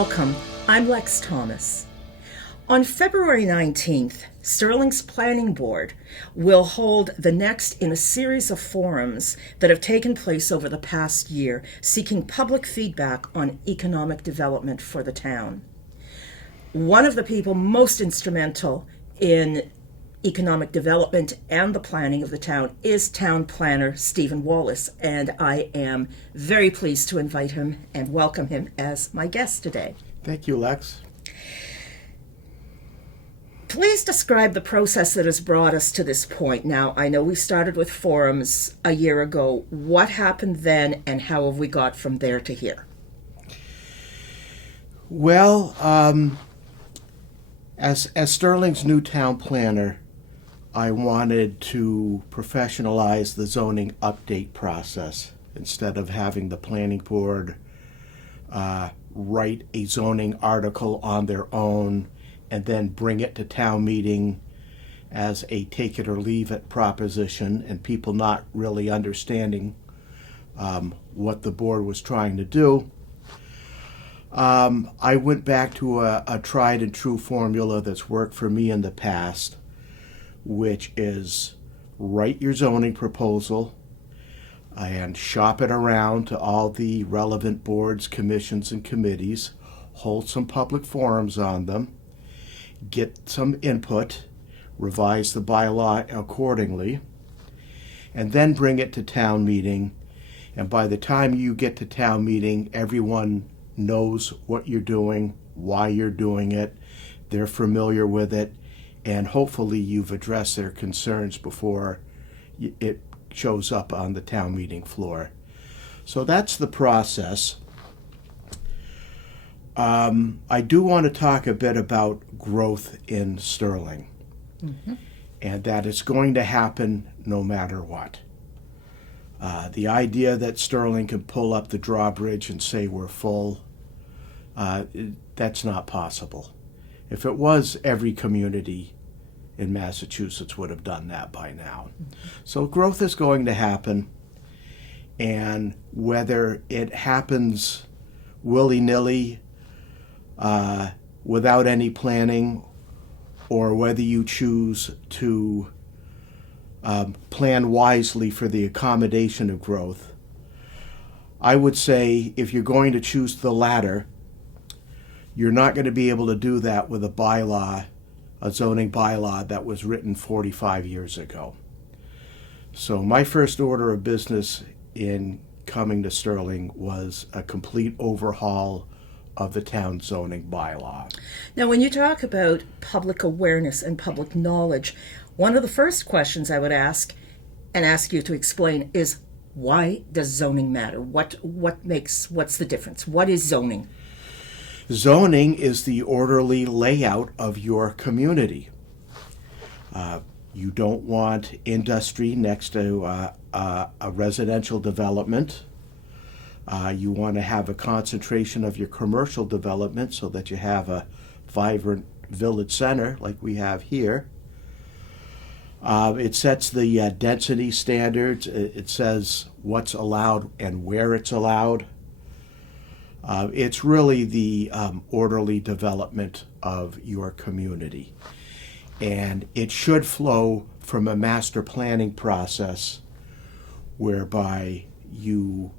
Welcome, I'm Lex Thomas. On February 19th, Sterling's Planning Board will hold the next in a series of forums that have taken place over the past year, seeking public feedback on economic development for the town. One of the people most instrumental in economic development and the planning of the town is town planner Stephen Wallace, and I am very pleased to invite him and welcome him as my guest today. Thank you, Lex. Please describe the process that has brought us to this point. Now, I know we started with forums a year ago. What happened then, and how have we got from there to here? Well, as Sterling's new town planner, I wanted to professionalize the zoning update process instead of having the planning board write a zoning article on their own and then bring it to town meeting as a take it or leave it proposition and people not really understanding what the board was trying to do. I went back to a tried and true formula that's worked for me in the past, which is write your zoning proposal and shop it around to all the relevant boards, commissions, and committees, hold some public forums on them, get some input, revise the bylaw accordingly, and then bring it to town meeting. And by the time you get to town meeting, everyone knows what you're doing, why you're doing it, they're familiar with it, and hopefully you've addressed their concerns before it shows up on the town meeting floor. So that's the process. I do want to talk a bit about growth in Sterling, and that it's going to happen no matter what. The idea that Sterling can pull up the drawbridge and say we're full, that's not possible. If it was, every community in Massachusetts would have done that by now. So growth is going to happen, and whether it happens willy-nilly without any planning, or whether you choose to plan wisely for the accommodation of growth, I would say if you're going to choose the latter, you're not going to be able to do that with a zoning bylaw that was written 45 years ago. So my first order of business in coming to Sterling was a complete overhaul of the town zoning bylaw. Now, when you talk about public awareness and public knowledge, one of the first questions I would ask and ask you to explain is, why does zoning matter? What's the difference? What is zoning? Zoning is the orderly layout of your community. You don't want industry next to a residential development. You want to have a concentration of your commercial development so that you have a vibrant village center like we have here. It sets the density standards. It says what's allowed and where it's allowed. It's really the orderly development of your community. And it should flow from a master planning process whereby you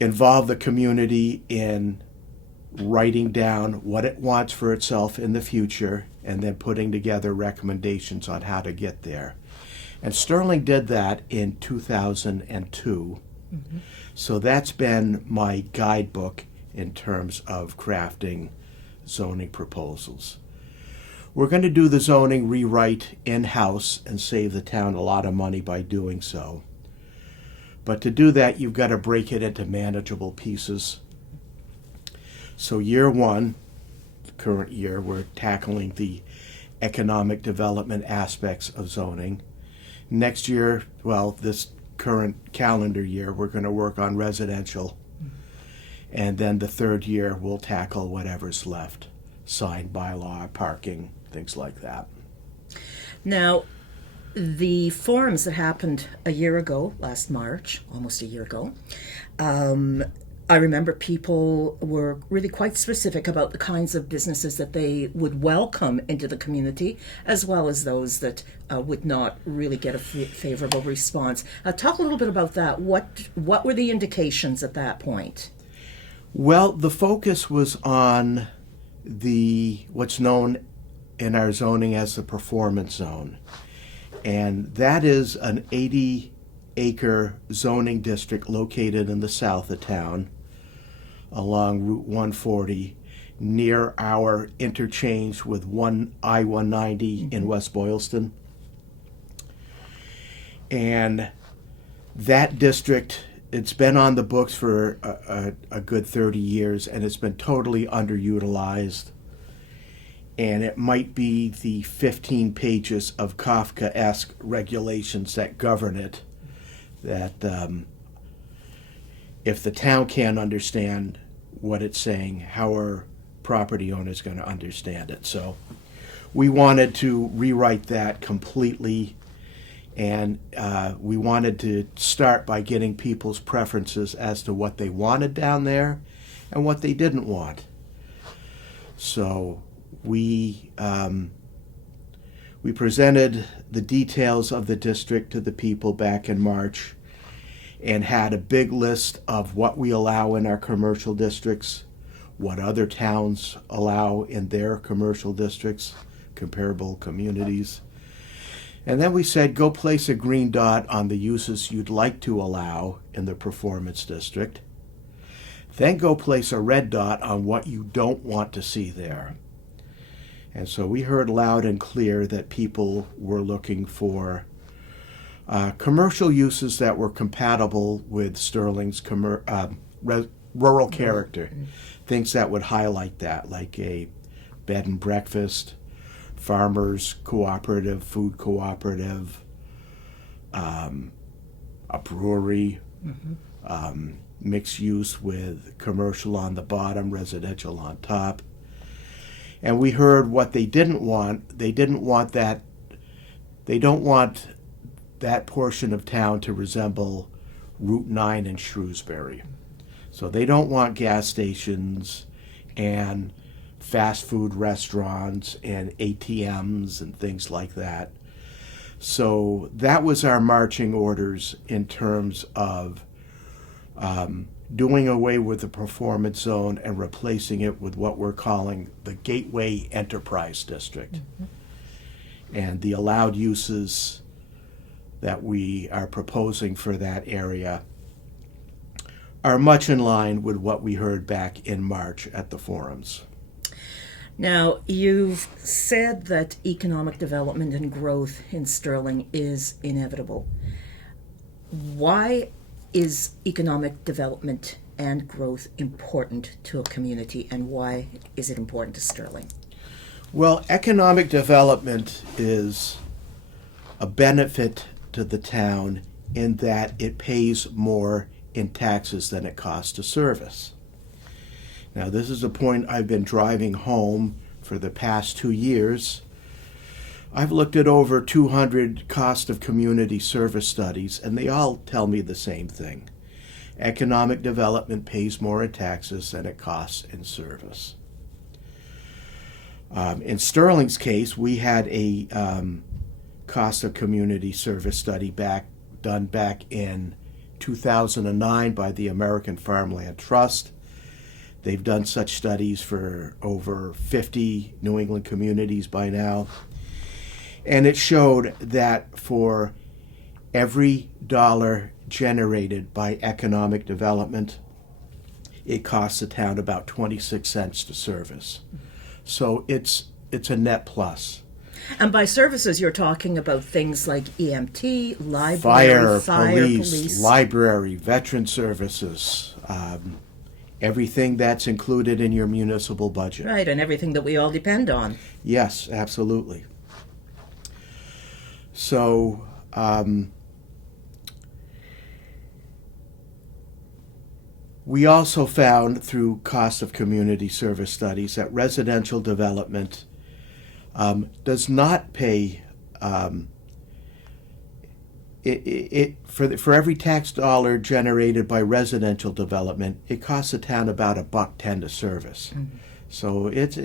involve the community in writing down what it wants for itself in the future and then putting together recommendations on how to get there. And Sterling did that in 2002. So that's been my guidebook in terms of crafting zoning proposals. We're going to do the zoning rewrite in-house and save the town a lot of money by doing so. But to do that, you've got to break it into manageable pieces. So year one, the current year, we're tackling the economic development aspects of zoning. Next year, this current calendar year, we're going to work on residential. And then the third year, we'll tackle whatever's left. Sign bylaw, parking, things like that. Now, the forums that happened a year ago, last March, almost a year ago, I remember people were really quite specific about the kinds of businesses that they would welcome into the community, as well as those that would not really get a favorable response. Talk a little bit about that. What were the indications at that point? Well, the focus was on what's known in our zoning as the performance zone. And that is an 80-acre zoning district located in the south of town along Route 140 near our interchange with I-190 in West Boylston. And that district, it's been on the books for a good 30 years, and it's been totally underutilized. And it might be the 15 pages of Kafkaesque regulations that govern it that if the town can't understand what it's saying, how are property owners going to understand it? So we wanted to rewrite that completely, and we wanted to start by getting people's preferences as to what they wanted down there and what they didn't want. So we presented the details of the district to the people back in March and had a big list of what we allow in our commercial districts, what other towns allow in their commercial districts, comparable communities. And then we said, go place a green dot on the uses you'd like to allow in the performance district. Then go place a red dot on what you don't want to see there. And so we heard loud and clear that people were looking for commercial uses that were compatible with Sterling's rural character. Things that would highlight that, like a bed and breakfast, farmers cooperative, food cooperative, a brewery, mixed use with commercial on the bottom, residential on top. And we heard what they didn't want. They don't want that portion of town to resemble Route 9 in Shrewsbury. So they don't want gas stations and fast food restaurants and ATMs and things like that. So that was our marching orders in terms of doing away with the performance zone and replacing it with what we're calling the Gateway Enterprise District. And the allowed uses that we are proposing for that area are much in line with what we heard back in March at the forums. Now, you've said that economic development and growth in Sterling is inevitable. Why is economic development and growth important to a community, and why is it important to Sterling? Well, economic development is a benefit to the town in that it pays more in taxes than it costs to service. Now, this is a point I've been driving home for the past 2 years. I've looked at over 200 cost of community service studies, and they all tell me the same thing. Economic development pays more in taxes than it costs in service. In Sterling's case, we had a cost of community service study done back in 2009 by the American Farmland Trust. They've done such studies for over 50 New England communities by now. And it showed that for every dollar generated by economic development, it costs the town about 26 cents to service. So it's a net plus. And by services, you're talking about things like EMT, library, fire, police, library, veteran services, everything that's included in your municipal budget. Right, and everything that we all depend on. Yes, absolutely. So, we also found through cost of community service studies that residential development does not pay for every tax dollar generated by residential development, it costs the town about $1.10 to service. Mm-hmm. So it's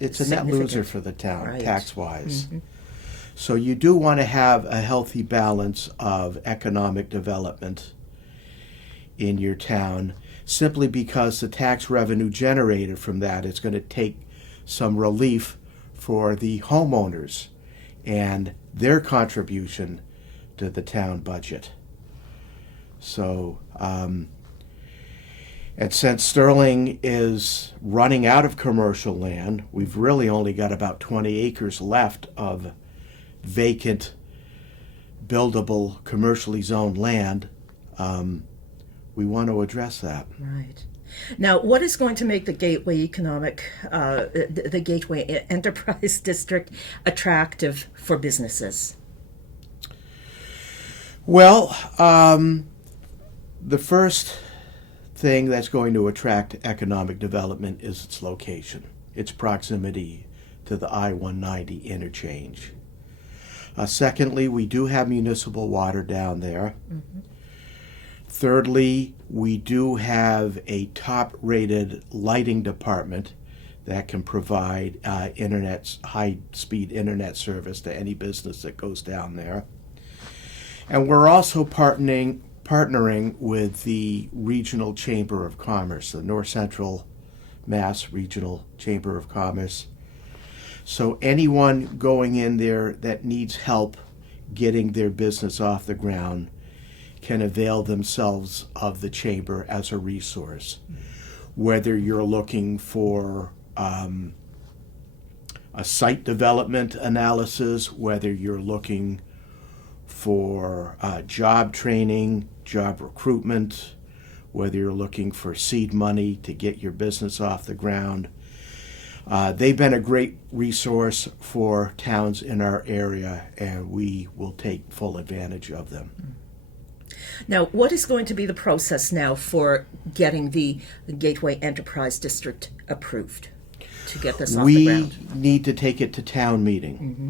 a net loser for the town, right, tax-wise. Mm-hmm. So you do want to have a healthy balance of economic development in your town, simply because the tax revenue generated from that is going to take some relief for the homeowners and their contribution to the town budget. So, and since Sterling is running out of commercial land, we've really only got about 20 acres left of vacant, buildable, commercially zoned land. We want to address that. Right. Now, what is going to make the Gateway the Gateway Enterprise District attractive for businesses? Well, the first thing that's going to attract economic development is its location, its proximity to the I-190 interchange. Secondly, we do have municipal water down there. Mm-hmm. Thirdly, we do have a top-rated lighting department that can provide high-speed internet service to any business that goes down there. And we're also partnering with the Regional Chamber of Commerce, the North Central Mass Regional Chamber of Commerce. So anyone going in there that needs help getting their business off the ground can avail themselves of the chamber as a resource. Whether you're looking for a site development analysis, whether you're looking for job training, job recruitment, whether you're looking for seed money to get your business off the ground. They've been a great resource for towns in our area, and we will take full advantage of them. Now, what is going to be the process now for getting the Gateway Enterprise District approved to get this off the ground? We need to take it to town meeting. Mm-hmm.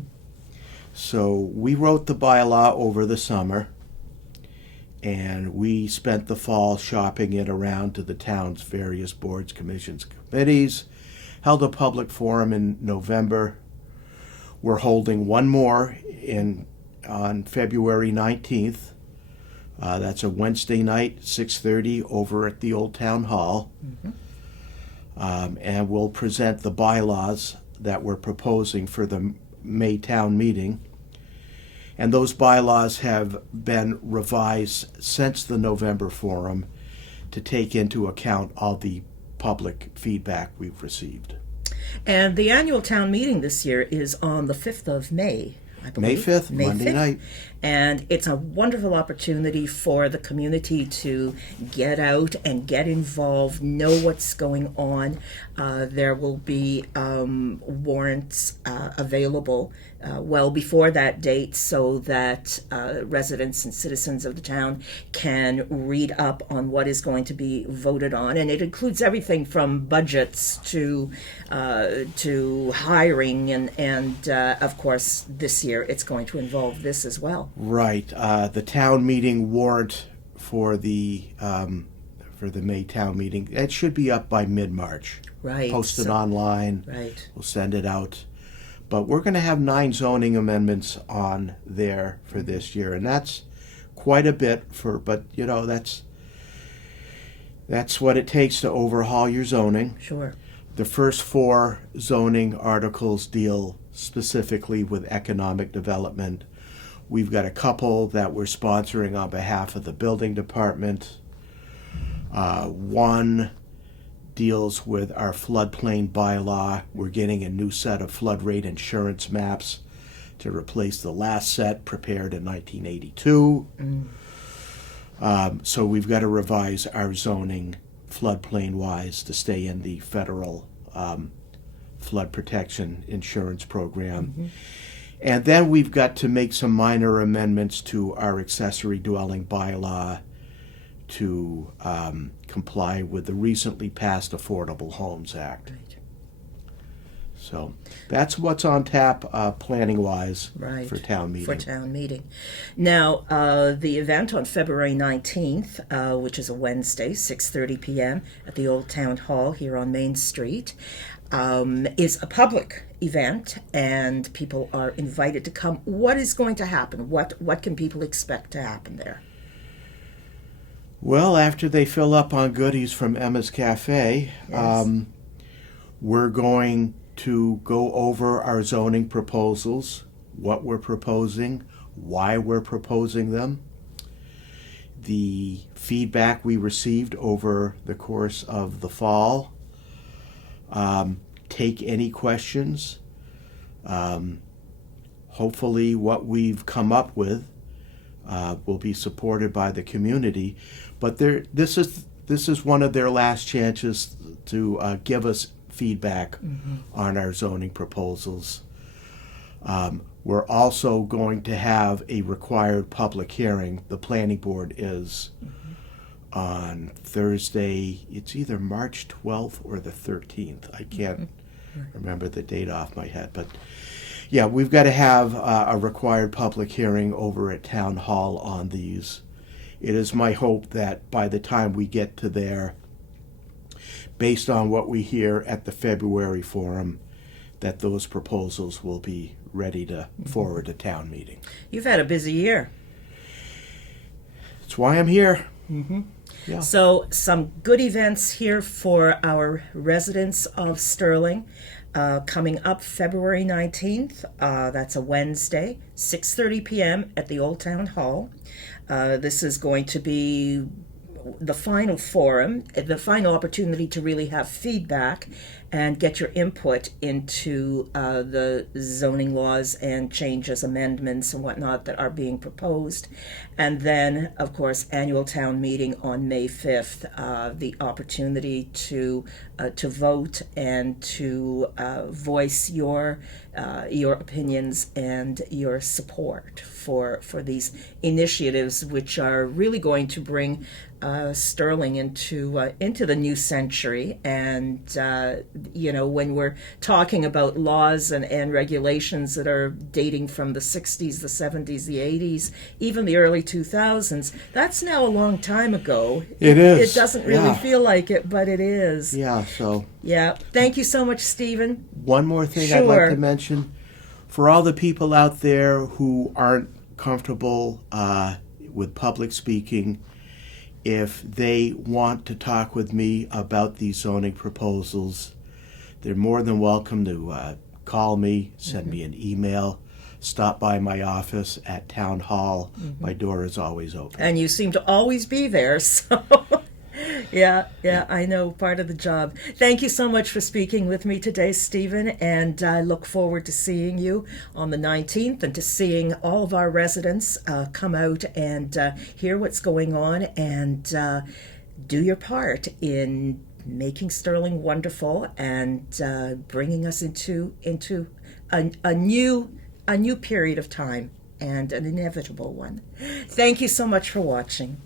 So we wrote the bylaw over the summer, and we spent the fall shopping it around to the town's various boards, commissions, committees, held a public forum in November. We're holding one more on February 19th. That's a Wednesday night, 6:30, over at the Old Town Hall. Mm-hmm. And we'll present the bylaws that we're proposing for the May town meeting. And those bylaws have been revised since the November forum to take into account all the public feedback we've received. And the annual town meeting this year is on the 5th of May, I believe. May 5th, Monday night. And it's a wonderful opportunity for the community to get out and get involved, know what's going on. There will be warrants available well before that date so that residents and citizens of the town can read up on what is going to be voted on. And it includes everything from budgets to hiring and of course, this year it's going to involve this as well. Right. The town meeting warrant for the May town meeting, it should be up by mid-March. Right. Posted online. Right. We'll send it out. But we're going to have 9 zoning amendments on there for this year, and that's quite a bit but you know, that's what it takes to overhaul your zoning. Sure. The first 4 zoning articles deal specifically with economic development. We've got a couple that we're sponsoring on behalf of the building department. One deals with our floodplain bylaw. We're getting a new set of flood rate insurance maps to replace the last set prepared in 1982. So we've got to revise our zoning floodplain-wise to stay in the federal flood protection insurance program. Mm-hmm. And then we've got to make some minor amendments to our accessory dwelling bylaw to comply with the recently passed Affordable Homes Act. Right. So that's what's on tap planning-wise Right. for town meeting. For town meeting. Now, the event on February 19th, which is a Wednesday, 6:30 p.m. at the Old Town Hall here on Main Street, is a public event, and people are invited to come. What is going to happen? What can people expect to happen there? Well, after they fill up on goodies from Emma's Cafe, Yes. we're going to go over our zoning proposals, what we're proposing, why we're proposing them, the feedback we received over the course of the fall, take any questions. Hopefully what we've come up with will be supported by the community, but this is one of their last chances to give us feedback on our zoning proposals. We're also going to have a required public hearing. The planning board is on Thursday. It's either March 12th or the 13th. I can't remember the date off my head, but yeah, we've got to have a required public hearing over at Town Hall on these. It is my hope that by the time we get to there, based on what we hear at the February forum, that those proposals will be ready to forward to town meeting. You've had a busy year. That's why I'm here. Yeah. So some good events here for our residents of Sterling. Coming up February 19th, that's a Wednesday, 6:30 p.m. at the Old Town Hall. This is going to be the final forum, the final opportunity to really have feedback and get your input into the zoning laws and changes, amendments, and whatnot that are being proposed. And then, of course, annual town meeting on May 5th, the opportunity to vote and to voice your opinions and your support for these initiatives, which are really going to bring Sterling into the new century. And when we're talking about laws and regulations that are dating from the 60s, the 70s, the 80s, even the early 2000s, that's now a long time ago. It is. It doesn't really feel like it, but it is. Yeah, so. Yeah. Thank you so much, Stephen. One more thing I'd like to mention. For all the people out there who aren't comfortable with public speaking, if they want to talk with me about these zoning proposals, they're more than welcome to call me, send me an email, stop by my office at Town Hall. My door is always open. And you seem to always be there, so yeah, I know, part of the job. Thank you so much for speaking with me today, Stephen, and I look forward to seeing you on the 19th and to seeing all of our residents come out and hear what's going on and do your part in making Sterling wonderful and bringing us into a new period of time, and an inevitable one. Thank you so much for watching.